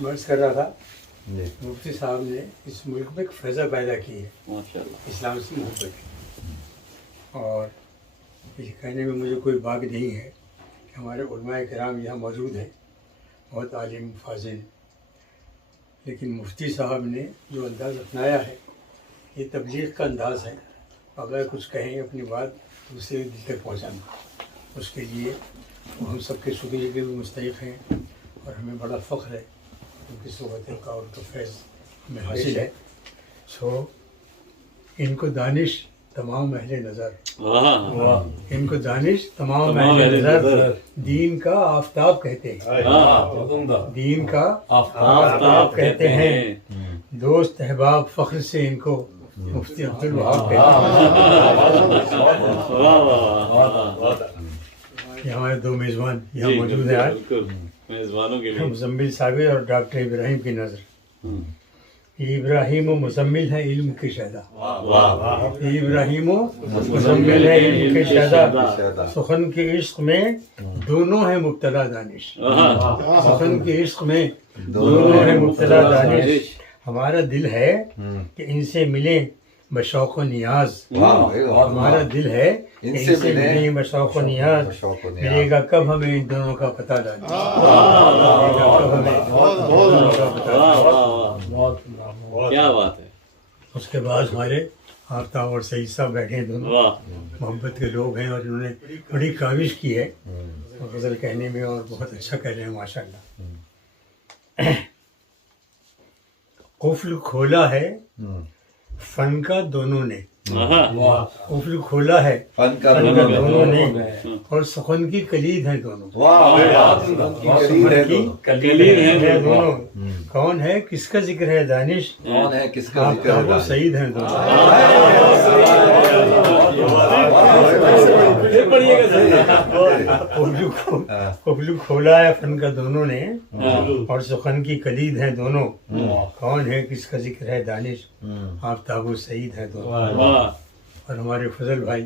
میں عرض کر رہا تھا مفتی صاحب نے اس ملک میں ایک فضا پیدا کی ہے اسلام سے محبت کی، اور یہ کہنے میں مجھے کوئی باک نہیں ہے کہ ہمارے علماء کرام یہاں موجود ہیں، بہت عالم فاضل، لیکن مفتی صاحب نے جو انداز اپنایا ہے یہ تبلیغ کا انداز ہے، اگر کچھ کہیں اپنی بات دوسرے دل تک پہنچانا، اس کے لیے ہم سب کے شکریہ کے بھی مستحق ہیں، اور ہمیں بڑا فخر ہے ان کی صحبت کا اور کا فیض ہمیں حاصل ہے۔ سو ان کو دانش تمام اہل نظر، ان کو دانش تمام اہل نظر دین کا آفتاب کہتے ہیں، دین کا آفتاب کہتے ہیں، دوست احباب فخر سے ان کو مفتی عبدالوہاب کہتے ہیں۔ یہ ہمارے دو میزبان یہاں موجود ہیں آج، مزمل صاحب اور ڈاکٹر ابراہیم کی نظر۔ یہ ابراہیم و مزمل ہے علم کے شہدا، یہ ابراہیم و مزمل ہے علم کے شہدا، سخن کے عشق میں دونوں ہیں مبتلا دانش، سخن کے عشق میں دونوں ہیں مبتلا دانش۔ ہمارا دل ہے کہ ان سے ملیں بشوق و نیاز، ہمارا دل ہے ان سے ملیں بشوق و نیاز، ملے گا کب ہمیں ان دونوں کا پتہ ڈالیں، کیا بات ہے۔ اس کے بعد ہمارے آفتاب اور سعید صاحب بیٹھے ہیں، دونوں محبت کے لوگ ہیں، اور انہوں نے بڑی کاوش کی ہے غزل کہنے میں، اور بہت اچھا کہہ رہے ہیں ماشاء اللہ۔ قفل کھولا ہے فن کا دونوں نے، قفل کھولا ہے فن کا دونوں نے، اور سخن کی کلید ہیں دونوں، سخن کی کلید ہیں دونوں۔ کون ہے کس کا ذکر ہے دانش، کون ہے کس کا ذکر ہے آفتاب و دانش، سعید ہیں دونوں۔ قفل کھولا ہے فن کا دونوں نے، اور سخن کی کلید ہیں دونوں۔ کون ہے کس کا ذکر ہے دانش، آفتاب و سعید ہیں دونوں۔ اور ہمارے فضل بھائی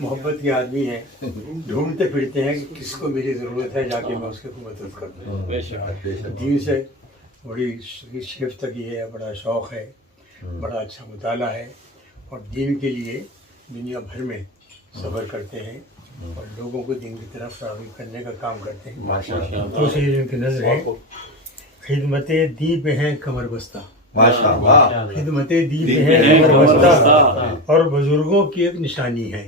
محبت کے آدمی ہیں، ڈھونڈتے پھرتے ہیں کہ کس کو میری ضرورت ہے، جا کے میں اس کی مدد کر دوں۔ دین سے بڑی شیفت کی ہے، بڑا شوق ہے، بڑا اچھا مطالعہ ہے، اور دین کے لیے دنیا بھر میں سفر کرتے ہیں، اور لوگوں کو دین کی طرف راغب کرنے کا کام کرتے ہیں۔ دوسری ان کی نظر ہے خدمت دی پہ ہیں کمر بستہ، خدمت دی پہ ہیں کمر بستہ، اور بزرگوں کی ایک نشانی ہے،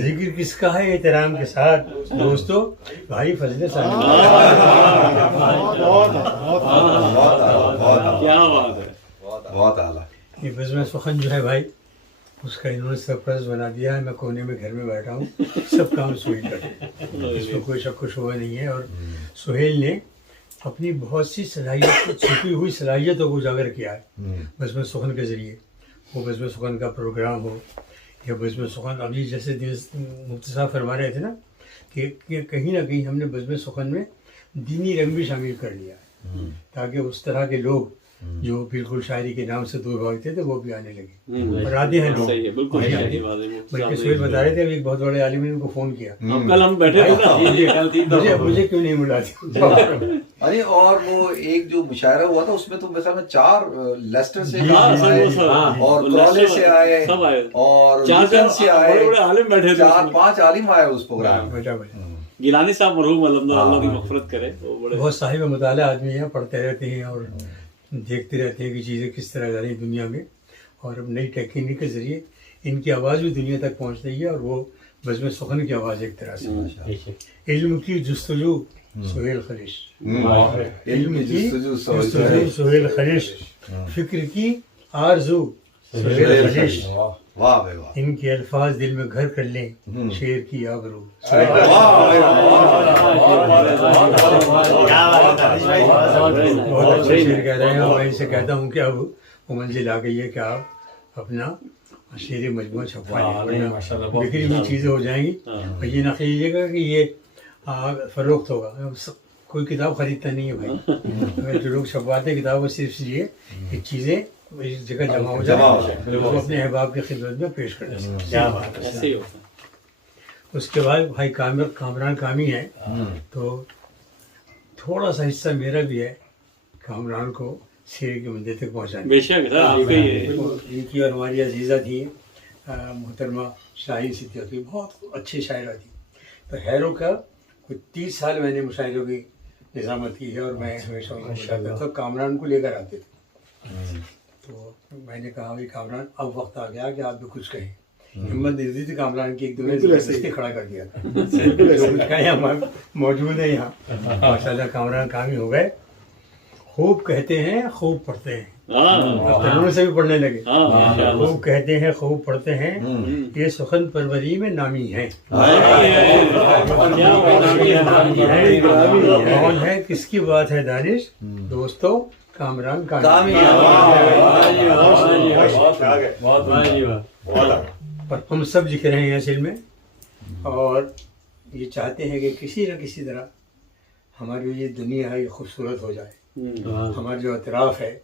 ذکر کس کا ہے احترام کے ساتھ دوستو، بھائی فضل صاحب۔ کیا بات ہے، بہت اعلیٰ۔ یہ بزم سخن جو ہے بھائی، اس کا انہوں نے سرپرائز بنا دیا ہے، میں کونے میں گھر میں بیٹھا ہوں، سب کام سہیل کرتے ہیں، اس میں کوئی شک و شبہ نہیں ہے۔ اور سہیل نے اپنی بہت سی صلاحیت، چھپی ہوئی صلاحیتوں کو اجاگر کیا ہے بزم سخن کے ذریعے، وہ بزم سخن کا پروگرام ہو یا بزم سخن، ابھی جیسے مفتی صاحب فرما رہے تھے نا کہ کہیں نہ کہیں ہم نے بزم سخن میں دینی رنگ بھی شامل کر لیا ہے، تاکہ اس طرح کے لوگ جو بالکل شاعری کے نام سے دور بھاگتے تھے وہ بھی آنے لگے، اور آتے ہیں لوگ۔ بلکہ سہیل بتا رہے تھے ابھی ایک بہت بڑے عالم نے ان کو فون کیا، کل ہم بیٹھے تھے نا، مجھے کیوں نہیں ملا؟ ارے اور وہ ایک جو مشاعرہ ہوا تھا اس میں تو مثلا 4 لیسٹر سے اور کالج سے آئے اور لوٹن سے آئے، 4-5 عالم آئے اس پروگرام میں۔ گیلانی صاحب مرحوم اللہ کی مغفرت کرے، بہت صاحب مطالعہ آدمی ہیں، پڑھتے رہتے ہیں اور دیکھتے رہتے ہیں کہ چیزیں کس طرح جا رہی ہیں دنیا میں، اور اب نئی ٹیکنیک کے ذریعے ان کی آواز بھی دنیا تک پہنچ رہی ہے، اور وہ بزم سخن کی آواز ایک طرح سے۔ علم کی جستجو سہیل خلیش، علم کی جستجو سہیل خلیش، فکر کی آرزو سہیل خلیش، واہ بھائی واہ، ان کے الفاظ دل میں گھر کر لیں شیر کی آبرو۔ بہت اچھے شعر کہہ رہے ہیں، اور میں ان سے کہتا ہوں کہ اب وہ منزل آ گئی ہے کہ آپ اپنا شعر مجموعہ چھپوائیں، بکھری ہوئی چیزیں ہو جائیں گی، اور یہ نہ کہیے گا کہ یہ فروخت ہوگا، کوئی کتاب خریدتا نہیں ہے بھائی، اگر جو لوگ چھپواتے ہیں کتاب کو صرف یہ کہ چیزیں اس جگہ جمع ہو جائے، وہ اپنے احباب کی خدمت میں پیش کر دیں۔ اس کے بعد بھائی کامران کامی ہے، تو تھوڑا سا حصہ میرا بھی ہے کامران کو سیرے کے مندر تک پہنچانے۔ بے شک آپ کا یہ ان کی اور ہماری عزیزہ تھی محترمہ شاہین صدیقی، بہت اچھی شاعرہ تھی۔ تو حیروں کا کوئی 30 سال میں نے مشاعروں کی نظامت کی ہے، اور میں ہمیشہ ان کو بلاتا تھا، کامران کو لے کر آتے تھے۔ تو میں نے کہا بھائی کامران اب وقت آ گیا کہ آپ بھی کچھ کہیں۔ ہمت نہیں دی تھی کامران کی، ایک دو نے زبردستی کھڑا کر دیا تھا۔ جو کچھ کہیں ہم موجود ہیں یہاں، ماشاء اللہ کامران کامی ہو گئے۔ خوب کہتے ہیں خوب پڑھتے ہیں، ترنم سے بھی پڑھنے لگے۔ خوب کہتے ہیں خوب پڑھتے ہیں، یہ سخن پروری میں نامی ہیں۔ کون ہے کس کی بات ہے دانش دوستو، کامران کامی۔ اور ہم سب لکھ رہے ہیں اصل میں، اور یہ چاہتے ہیں کہ کسی نہ کسی طرح ہماری یہ دنیا ہے یہ خوبصورت ہو جائے، ہمارا جو اطراف ہے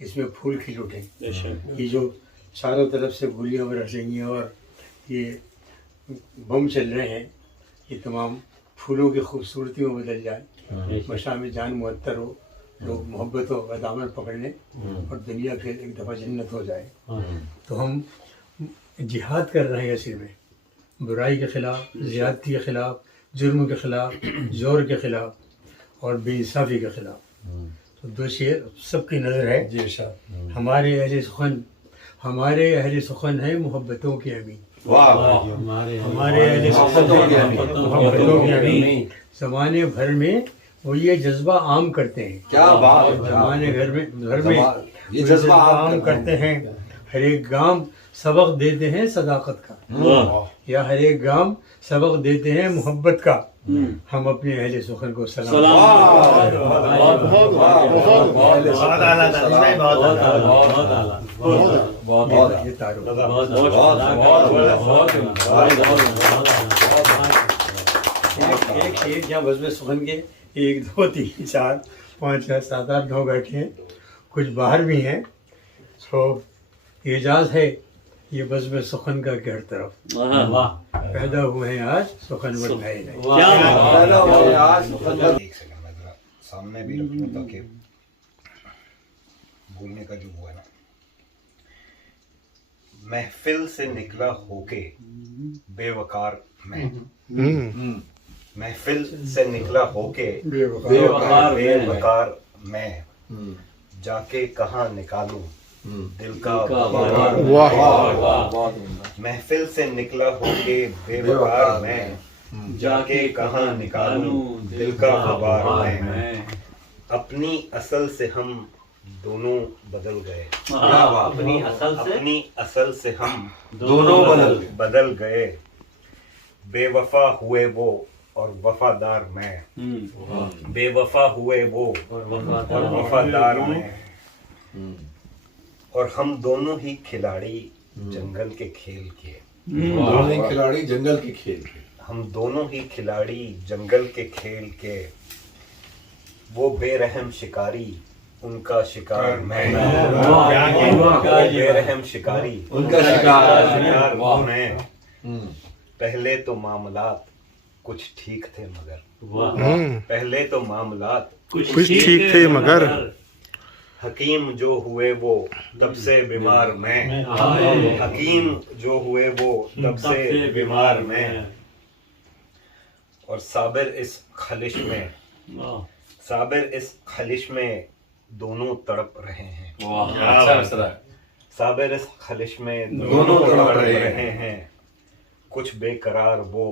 اس میں پھول کھل اٹھیں، یہ جو چاروں طرف سے گولیاں اور رسنگیاں اور یہ بم چل رہے ہیں، یہ تمام پھولوں کی خوبصورتی میں بدل جائے، مشام جان معطر ہو، لوگ محبت و دامن پکڑ لیں، اور دنیا پھر ایک دفعہ جنت ہو جائے۔ تو ہم جہاد کر رہے ہیں اصل میں، برائی کے خلاف، زیادتی کے خلاف، جرم کے خلاف، زور کے خلاف اور بے انصافی کے خلاف۔ تو دو شعر سب کی نظر ہے۔ ہمارے اہل سخن ہے محبتوں کے امین، ہمارے اہل سخن ہے محبتوں کے امین، زمانے بھر میں وہ یہ جذبہ عام کرتے ہیں۔ کیا بات! زمانے گھر میں یہ جذبہ عام کرتے ہیں، ہر ایک گام سبق دیتے ہیں صداقت کا، یا ہر ایک گام سبق دیتے ہیں محبت کا۔ ہم اپنے اہل سخن کو سلام۔ ایک شعر جہاں بزم سخن کے 1 2 3 4 5 6 7 8 9 بیٹھے ہیں، کچھ باہر بھی ہیں، تو اعجاز ہے یہ بزم سخن کا کہ ہر طرف پیدا ہوئے ہیں آج سخن ور ہے نہیں۔ ایک سیکنڈ میں ذرا سامنے بھی رکھ لوں تاکہ بولنے کا جو وہ ہے نا، محفل سے نکلا ہو کے بے وقار میں، محفل سے نکلا ہو کے بے وقار میں، جا کے کہاں نکالوں دل کا غبار۔ محفل سے نکلا ہو کے بے وقار میں، جا کے کہاں نکالوں دل کا غبار میں، اپنی اصل سے ہم دونوں بدل گئے، اپنی اصل سے ہم دونوں بدل گئے، بے وفا ہوئے وہ اور وفادار میں، بے وفا ہوئے وہ اور وفادار میں، اور ہم دونوں ہی کھلاڑی جنگل کے کھیل کے، کھلاڑی جنگل کے کھیل کے، ہم دونوں ہی کھلاڑی جنگل کے کھیل کے، وہ بے رحم شکاری ان کا شکار میں، بے رحم شکاری ان کا شکار میں، پہلے تو معاملات کچھ ٹھیک تھے مگر، پہلے تو معاملات کچھ ٹھیک تھے مگر، حکیم جو ہوئے وہ تب سے بیمار میں، حکیم جو ہوئے وہ تب سے بیمار میں، اور صابر اس خلش میں، صابر اس خلش میں دونوں تڑپ رہے ہیں، صابر اس خلش میں دونوں تڑپ رہے ہیں، کچھ بے قرار وہ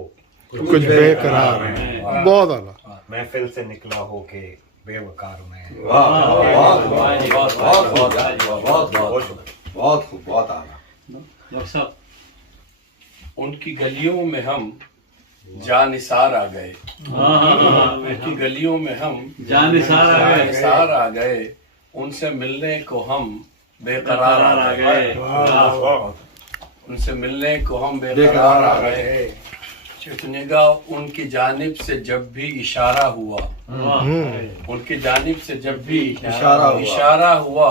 کچھ بے قرار ہیں۔ بہت اعلیٰ۔ محفل سے نکلا ہو کے بے وقار میں۔ بہت خوب، بہت اعلیٰ۔ ان کی گلیوں میں ہم جانثار آ گئے، ان کی گلیوں میں ہم جانثار آ گئے، ان سے ملنے کو ہم بے قرار آ گئے، ان سے ملنے کو ہم بے قرار آ گئے، نگاہ ان کی جانب سے جب بھی اشارہ ہوا، ان کی جانب سے جب بھی اشارہ ہوا،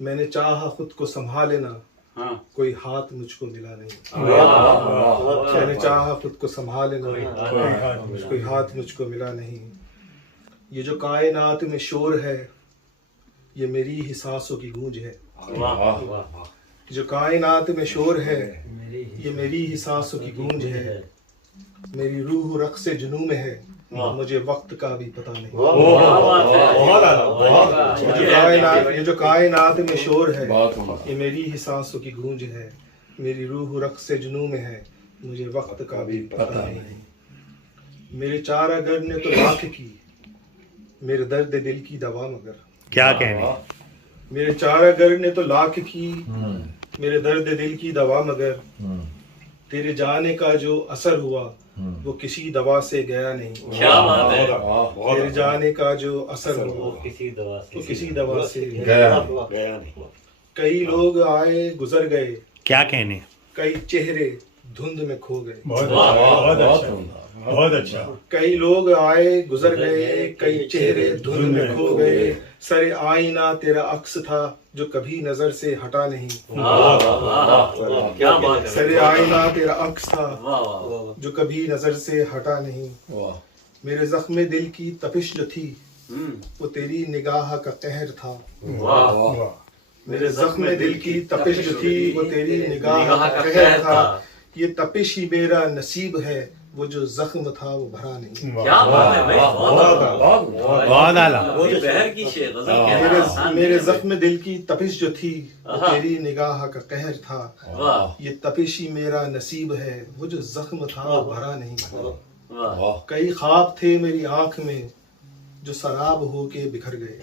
میں نے چاہا خود کو سنبھالنا کوئی ہاتھ مجھ کو ملا نہیں. میں نے چاہا خود کو سنبھالنا کوئی ہاتھ مجھ کو ملا نہیں. یہ جو کائنات میں شور ہے یہ میری ہی سانسوں کی گونج ہے. جو کائنات میں شور ہے یہ میری ہی سانسوں کی گونج ہے. میری روح رقص جنوں میں ہے مجھے وقت کا بھی پتہ نہیں. یہ جو کائنات میں شور ہے یہ میری ہی سانسوں کی گونج ہے. میری روح رقص جنوں میں ہے مجھے وقت کا بھی پتہ نہیں. میرے چارہ گر نے تو لاکھ کی میرے درد دل کی دوا مگر. کیا کہنے. میرے چارہ گر نے تو لاکھ کی میرے درد دل کی دوا مگر. تیرے جانے کا جو اثر ہوا وہ کسی دوا سے گیا نہیں. تیرے جانے کا جو اثر ہوا وہ کسی دوا سے گیا نہیں. کئی لوگ آئے گزر گئے کیا کہنے. کئی چہرے دھند میں کھو گئے. بہت اچھا. کئی لوگ آئے گزر گئے کئی چہرے دھند میں کھو گئے. سر آئینہ تیرا عکس تھا جو کبھی نظر سے ہٹا نہیں. سر آئینہ تیرا عکس تھا جو کبھی نظر سے ہٹا نہیں. میرے زخم دل کی تپش جو تھی وہ تیری نگاہ کا قہر تھا. میرے زخم دل کی تپش جو تھی وہ تیری نگاہ کا قہر تھا. یہ تپش ہی میرا نصیب ہے وہ جو زخم تھا وہ بھرا نہیں. کیا بات ہے بھائی. بہت اعلیٰ. میرے زخم دل کی تپش جو تھی وہ تیری نگاہ کا قہر تھا. یہ تپش ہی میرا نصیب ہے وہ جو زخم تھا وہ بھرا نہیں. کئی خواب تھے میری آنکھ میں جو سراب ہو کے بکھر گئے.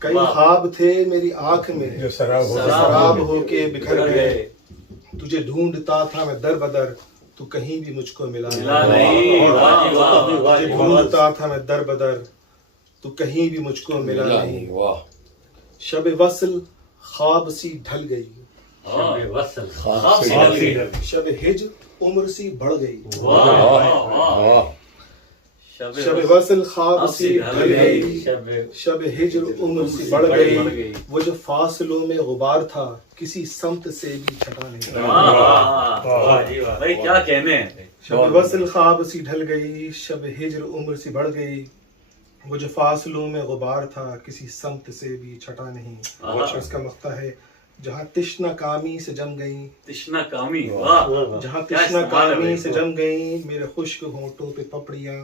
کئی خواب تھے میری آنکھ میں جو سراب ہو کے بکھر گئے. تجھے ڈھونڈتا تھا میں در بدر تو کہیں بھی مجھ کو ملا نہیں. تجھے ڈھونڈتا تھا میں در بدر تو کہیں بھی مجھ کو ملا نہیں. شب وصل خواب سی ڈھل گئی. شب ہجر عمر سی بڑھ گئی. شب وصل خواب سی ڈھل گئی شب ہجر عمر سی بڑھ گئی. وہ جو فاصلوں میں غبار تھا کسی سمت سے بھی چھٹا نہیں. کیا کہنے. شب وصل خواب سی ڈھل گئی شب ہجر عمر سی بڑھ گئی. وہ جو فاصلوں میں غبار تھا کسی سمت سے بھی چھٹا نہیں. اس کا مقطع ہے جہاں تشنا کامی سے جم گئی. تشنا کامی. جہاں تشنا کامی سے جم گئی میرے خشک ہونٹوں پہ پپڑیاں.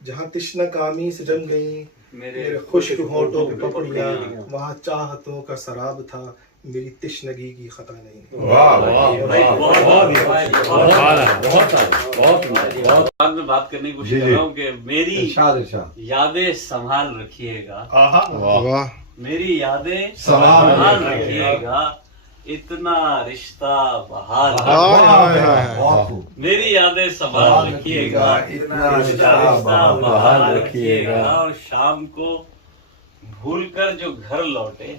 جہاں تشنا کامی سے جم گئی میرے خشک ہونٹوں پہ پپڑیاں. وہاں چاہتوں کا سراب تھا میری تشنگی کی خطا نہیں. بعد میں بات کرنے کی کوشش کر رہا ہوں کہ میری یادیں سنبھال رکھیے گا. میری یادیں سنبھال رکھیے گا. اتنا رشتہ بحال. میری یادیں سنبھال رکھیے گا. اتنا رشتہ بحال رکھیے گا. اور شام کو بھول کر جو گھر لوٹے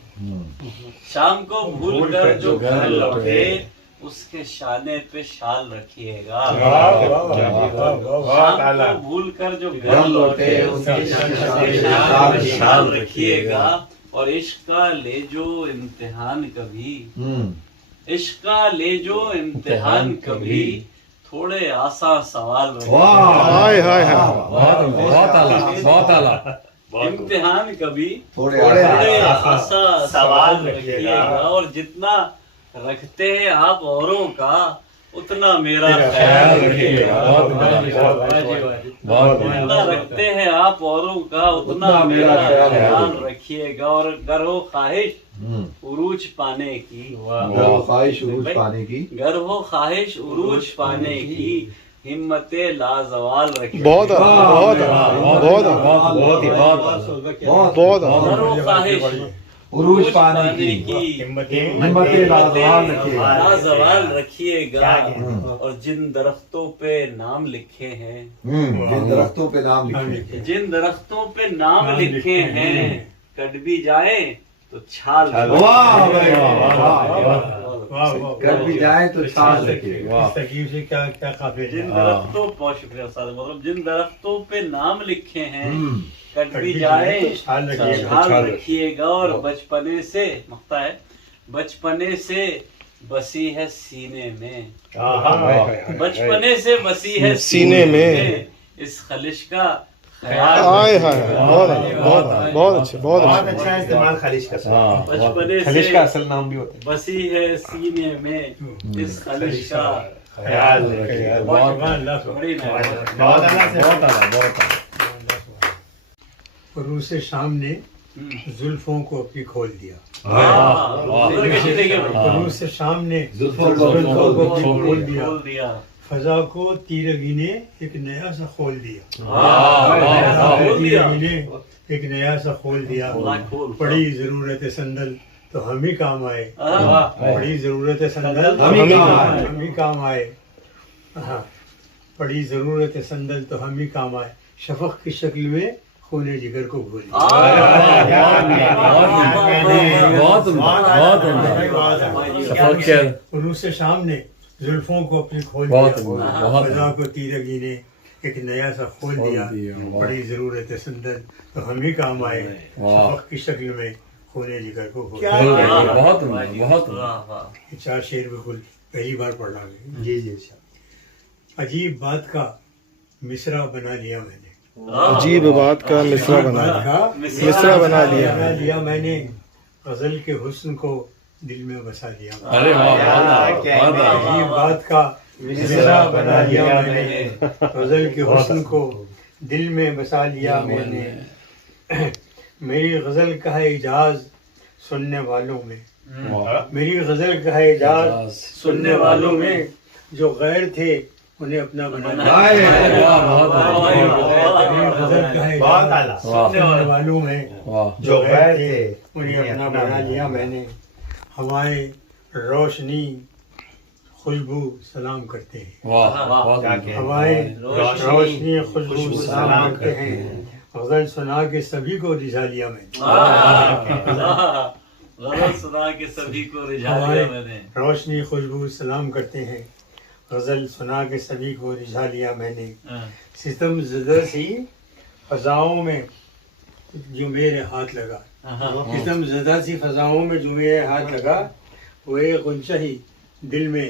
شام کو بھول کر جو گھر لوٹے اس کے شانے پہ شال رکھیے گا. شام کو بھول کر جو گھر لوٹے اس کے شانے پہ شال رکھیے گا. اور عشق کا لے جو امتحان کبھی عشق کا لے جو امتحان کبھی تھوڑے آسان سوال امتحان کبھی تھوڑے آسان سوال رکھیے گا. اور جتنا رکھتے ہیں آپ اوروں کا اتنا میرا خیال رکھیے گا. جتنا رکھتے ہیں آپ اوروں کا اتنا میرا خیال رکھیے گا. اور گر ہو خواہش عروج پانے کی گر ہو خواہش عروج پانے کی ہمت لازوال رکھیے. بہت عروج پانے کی ہمت لازوال رکھیے گا. اور جن درختوں پہ نام لکھے ہیں جن درختوں پہ نام لکھے جن درختوں پہ نام لکھے ہیں کٹ بھی جائے تو چھال. کر بھی جائیں تو ساتھ رکھیے گا. اس ترکیب سے کیا کیا قافیہ جن درختوں بہت شکریہ استاد محترم، جن درختوں پہ نام لکھے ہیں کٹ بھی جائے خیال رکھیے گا، اور بچپنے سے مختا ہے، بچپنے سے بسی ہے سینے میں، بچپنے سے بسی ہے سینے میں اس خلش کا خیال، بہت اچھے بہت اچھا استعمال خلش کا. بچپنے خلش کا سے اصل نام بھی ہوتا بسی ہے سینے میں اس خلش کا ہے. خیال رکھیے گا. بڑی عروس شام نے زلفوں کو اپنی کھول دیا، نعرہ عروس شام نے زلفوں کو اپنی کھول دیا، کھول دیا، فضا کو تیرگی نے ایک نیا سا کھول دیا، تیرگی نے ایک نیا سا کھول دیا. پڑی ضرورت سندل تو ہم ہی کام آئے، بڑی ضرورت سندل ہم ہی کام آئے. ہاں، بڑی ضرورت سندل تو ہم ہی کام آئے، شفق کی شکل میں خونے جگر کو بھول عروس شام نے زلفوں کو اپنی کھول دیا، فضا کو تیرگی نے ایک نیا سا کھول دیا، بڑی ضرورت سندل تو ہم ہی کام آئے، شفق کی شکل میں خونے جگر کو بھول دیا. یہ 4 شعر بالکل پہلی بار پڑھ رہا ہوں. جی جی. عجیب بات کا مصرع بنا لیا میں نے، عجیب بات کا مصرع بنا لیا میں نے، غزل کے حسن کو دل میں بسا لیا. عجیب بات کا مصرع بنا لیا میں نے، غزل کے حسن کو دل میں بسا لیا میں نے. میری غزل کا ہے اعجاز سننے والوں میں، میری غزل کا ہے اعجاز سننے والوں میں، جو غیر تھے انہیں اپنا بنا لیا. غزل کا ہے سننے والوں میں، جو غیر تھے انہیں اپنا بنا لیا میں نے. ہوائیں روشنی خوشبو سلام کرتے ہیں، ہوائیں روشنی خوشبو سلام کرتے ہیں، غزل سنا کے سبھی کو رجھا لیا میں نے. غزل سنا کے سبھی کو رجھا لیا میں نے، روشنی خوشبو سلام کرتے ہیں، غزل سنا کے سبھی کو رجھا لیا میں نے. ستم زدہ سی فضاؤں میں جو میرے ہاتھ لگا، ستم زدہ سی فضاؤں میں جو میرے ہاتھ لگا، وہ ایک غنچہ ہی دل میں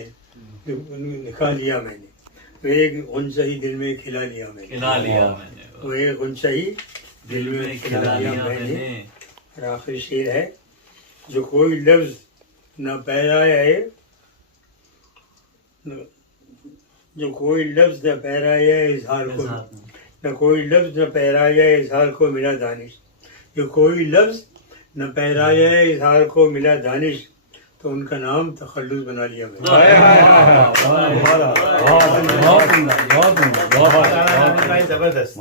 نکال لیا میں نے، وہ ایک غنچہ ہی دل میں کھلا لیا میں نے، کھلا لیا میں نے، وہ ایک غنچہ ہی دل میں کھلا لیا میں نے. اور آخری شعر ہے، جو کوئی لفظ نہ پیرائے، جو کوئی لفظ نہ پیرائے اظہار کو، نہ کوئی لفظ نہ پیرائے اظہار کو ملا دانش، جو کوئی لفظ نہ پیرائے اظہار کو ملا دانش، تو ان کا نام تخلص بنا لیا میں نے. زبردست.